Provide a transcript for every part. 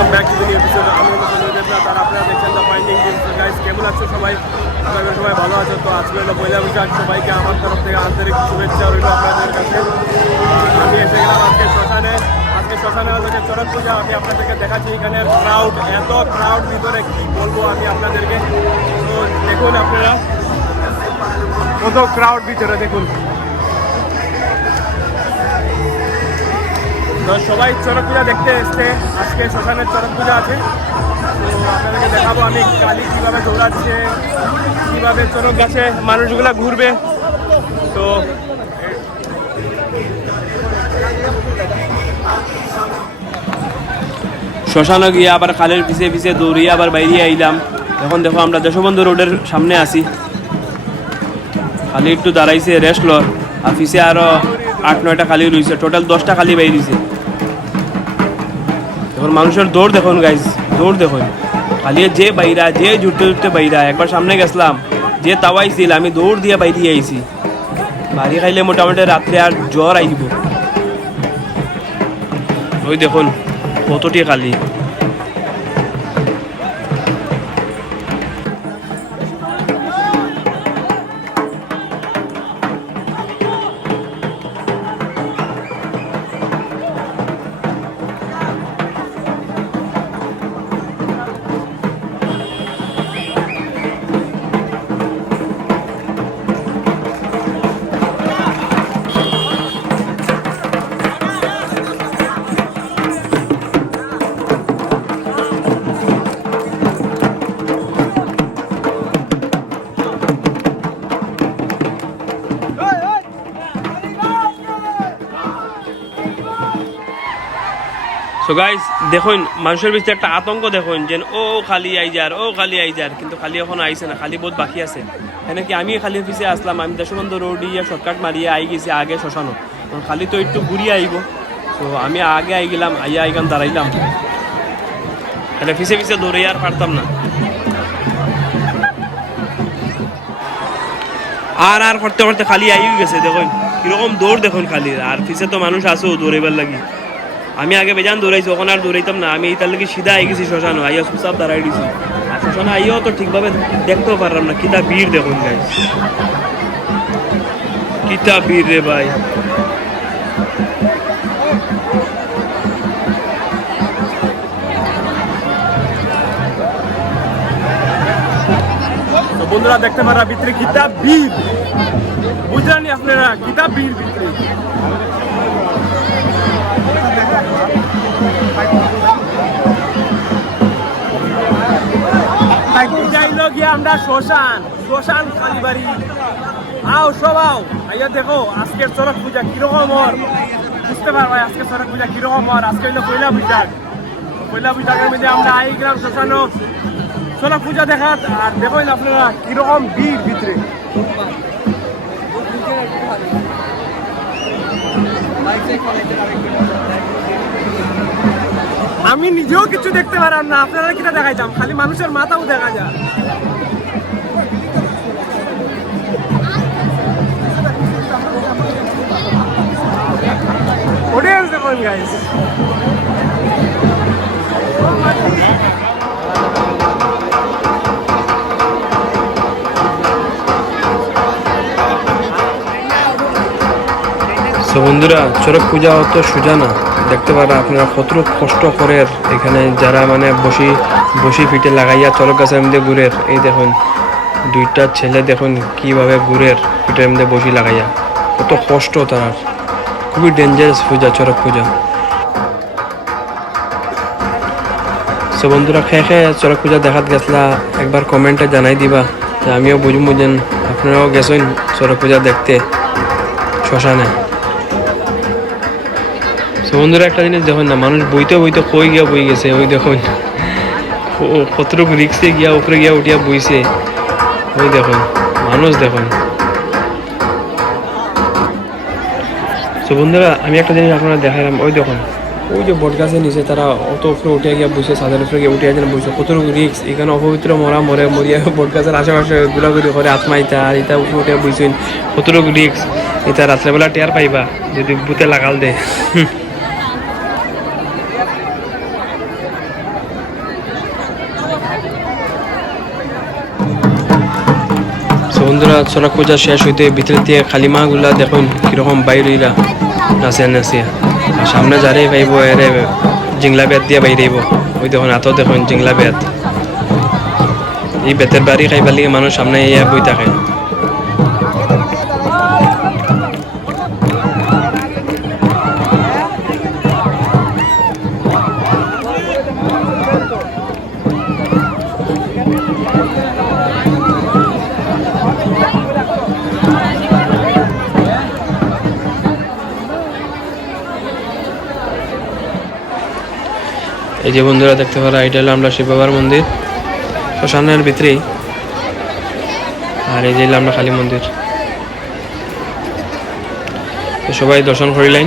Welcome back to the episode. আমি তারা আপনারা দেখছেন দ্য ফাইন্ডিং গেমস। গাইস, কেমন আছো সবাই? আপনারা সবাই ভালো আছো তো? আজকে হলো পয়লা বৈশাখ, সবাইকে আমার তরফ থেকে আন্তরিক শুভেচ্ছা রইল আপনাদের কাছে। আমি এসে গেলাম আজকে শ্মশানে। আজকে শ্মশানে হলো যে চড়ক পূজা। আমি আপনাদেরকে দেখাচ্ছি এখানের ক্রাউড, এত ক্রাউড ভিতরে কী বলবো আমি আপনাদেরকে। তো দেখুন আপনারা কত ক্রাউড ভিতরে, দেখুন। তো সবাই চড়ক পূজা দেখতে এসছে। আজকে শ্মশানের চড়ক পূজা আছে। তো আপনাদেরকে দেখাবো আমি কালী কীভাবে দৌড়াচ্ছে, কীভাবে চড়ক গাছে মানুষগুলা ঘুরবে। তো শ্মশানে গিয়ে আবার খালের পিছে পিছে দৌড়িয়ে আবার বাইরে আইলাম। এখন দেখো আমরা দেশবন্ধু রোডের সামনে আছি। খালি একটু দাঁড়াইছে রেস্ট লর, আর পিছে আরও 8-9টা খালি রয়েছে, টোটাল 10টা খালি বাইরেছে। এখন মানুষের দৌড় দেখুন গাইজ, দৌড় দেখুন। খালি যে বাইরা, যে জুটতে জুটতে বাইরা। একবার সামনে গেছিলাম, যে তাওয়াইছিল আমি দৌড় দিয়ে বাইরে আইছি। বাড়ি খাইলে মোটামুটি রাত্রে আর জ্বর আইব। ওই দেখুন কতটি খালি। তো গাইজ দেখুন, মানুষের ভিতরে একটা আতঙ্ক দেখুন যে ও খালি আইজার, ও খালি আইজার, কিন্তু খালি এখন আইছে না, খালি বহুত বাকি আছে। এখানে কি আমি খালি পিছিয়ে আসলাম, আমি দেশবন্ধু রোড ইয়ে শর্টকাট মারিয়ে আই গেছি আগে শ্মশানো। খালি তো একটু ঘুরিয়ে আইব। তো আমি আগে আই গেলাম, আইয়া আইগান দাঁড়াইলাম। এখানে পিছিয়ে পিছিয়ে দৌড়ে আর পারতাম না। আর করতে করতে খালি আইও গেছে। দেখুন কিরকম দৌড় দেখুন খালি। আর পিছিয়ে তো মানুষ আসো দৌড়াইবার লাগি। আমি আগে বেজান দৌড়াইছি, ওখানে আর দৌড়াইতাম না। আমি তার লাগে সিধা আই গেছি শ্মশানো, আইয়া চুপচাপ দাঁড়াই দিছি। আর শ্মশানে আইয়াও তো ঠিকভাবে দেখতেও পারলাম না, কিতা ভিড় দেখুন গাইস, কিতা ভিড় রে ভাই। তো বন্ধুরা দেখতে পারা ভিতরে কিতা ভিড়, বুঝলেন আপনারা কিতা ভিড় ভিতরে। আমরা শ্মশান কালীবাড়ি আও সবাও আইয়া দেখো আজকের চড়ক পূজা কিরকম হর, বুঝতে পারবা আজকে চড়ক পূজা কিরকম হর। আজকে হইলো পয়লা বৈশাখ। পয়লা বৈশাখের মধ্যে আমরা আই গেলাম শ্মশানো চড়ক পূজা দেখাত। আর দেখুন আপনারা কিরকম ভিড় ভিতরে। আমি নিজেও কিছু দেখতে পারলাম না, আপনারা কিটা দেখাইতাম, খালি মানুষের মাথাও দেখা যায়। অডিয়েন্স দেখুন গাইস। তো বন্ধুরা চড়ক পূজা অত সোজা না, দেখতে পারা আপনারা কত কষ্ট করে এখানে যারা মানে বসি ফিটে লাগাইয়া চড়ক গাছের মধ্যে ঘুরের। এই দেখুন দুইটা ছেলে দেখুন কিভাবে ঘুরের ফিটের মধ্যে বসি লাগাইয়া, কত কষ্ট তার। খুবই ডেঞ্জারাস পূজা চড়ক পূজা। সো বন্ধুরা খেয়ে খেয়ে চড়ক পূজা দেখাত গেছলা একবার কমেন্টে জানাই দিবা, যে আমিও বুঝবো যেন আপনারাও গেছেন চড়ক পূজা দেখতে শ্মশানে। তো বন্ধুরা একটা জিনিস দেখুন না, মানুষ বইতে বইতে কই গিয়া বই গেছে। ওই দেখুন কতটুকু রিক্সে গিয়া উপরে গিয়া উঠিয়া বইছে। ওই দেখুন মানুষ দেখুন। তো বন্ধুরা আমি একটা জিনিস আপনারা দেখালাম, ওই দেখুন ওই যে বট গাছের নিচে তারা অত উপরে উঠে গিয়া বসে, ছাদের উপরে গিয়ে উঠে যেন বসে। কতটুকু রিক্স, এখানে অপবিত্র মরিয়া বট গাছের আশেপাশে ঘোরাঘুরি করে আত্মাইতা আর এটা উপরে উঠে বইছেন। কতটুকু রিক্স, এটা রাত্রেবেলা টের পাইবা যদি বুতে লাগাল দে। বন্ধুরা চড়ক পূজা শেষ হইতে ভিতরে দিয়ে খালি মাগুলা দেখুন কিরকম বাইরেরা নাচিয়া নাচিয়া আর সামনে যারে পাইব এরে জিংলা বেত দিয়ে বাইরেইব ওই দেখুন হাতও দেখুন জিংলা বেত এই বেতের বাড়ি খাইবার লিগে মানুষ সামনে ইয়া বই থাকে এই যে বন্ধুরা দেখতে পারা এটা হলো আমরা শিব বাবার মন্দির শ্মশানের ভিতরেই আর এই যে আমরা কালী মন্দির তো সবাই দর্শন করিলেন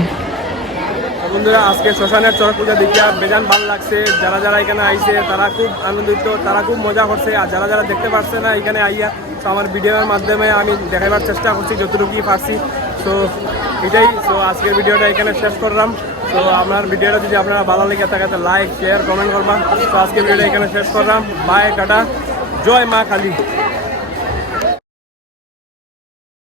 বন্ধুরা আজকে শ্মশানের চড়ক পূজা দেখিয়া বেজান ভালো লাগছে যারা যারা এখানে আইছে তারা খুব আনন্দিত তারা খুব মজা করছে আর যারা যারা দেখতে পারছে না এখানে আইয়া তো আমার ভিডিওর মাধ্যমে আমি দেখাবার চেষ্টা করছি যতটুকুই পারছি তো এটাই তো আজকের ভিডিওটা এখানে শেষ করলাম তো আমার ভিডিওটা যদি আপনারা ভালো লেগে থাকে তো লাইক শেয়ার কমেন্ট করবা তো আজকের ভিডিওটা এখানে শেষ করলাম বাই টাটা জয় মা কালী।